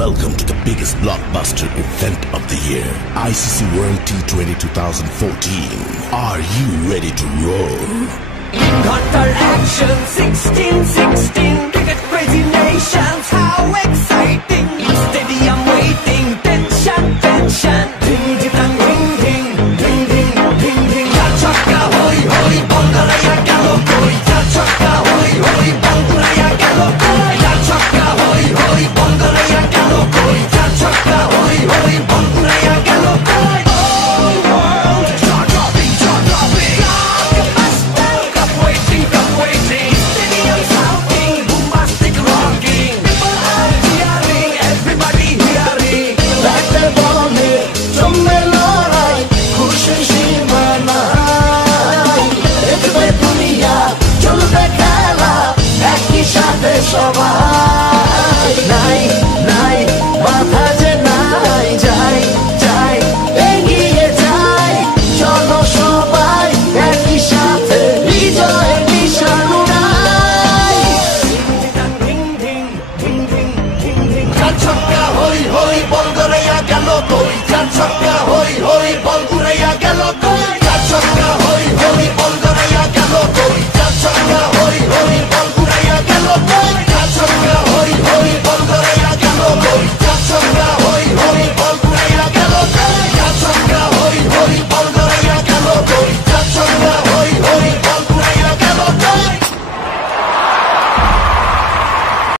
Welcome to the biggest blockbuster event of the year, ICC World T20 2014. Are you ready to roll? Qatar action 16-16, cricket crazy nations, how exciting! Stadium waiting, tension, tension. Ding ding dang, ding ding, ding ding, ding ding. Ya chakka hoy hoy, Bangalaya gelo koi. Ya chakka hoy hoy, Bangalaya gelo koi. Ya chakka hoy hoy, Bangalaya gelo koi. Ya chakka hoy hoy, Bangalaya gelo koi. Oh world, jaw dropping, jaw dropping. Blockbuster, cup waiting, stadium shouting, bombastic rocking. People are cheering, everybody hearing. Battle bone, জমবে লড়াই, খুশি সীমানায়। দেখবে দুনিয়া, চলবে খেলা, একই সাথে সবাই। নাই নাই মাথা যে নাই, যাই যাই এগিয়ে যাই। চলো সবাই একই সাথে, বিজয়ের নিশান উড়াই। Ding ding, ding ding, ding ding. চার ছক্কা হই হই, বল ঘুরাইয়া গেল কই। চার ছক্কা হই হই, বল ঘুরাইয়া গেল কই। চার ছক্কা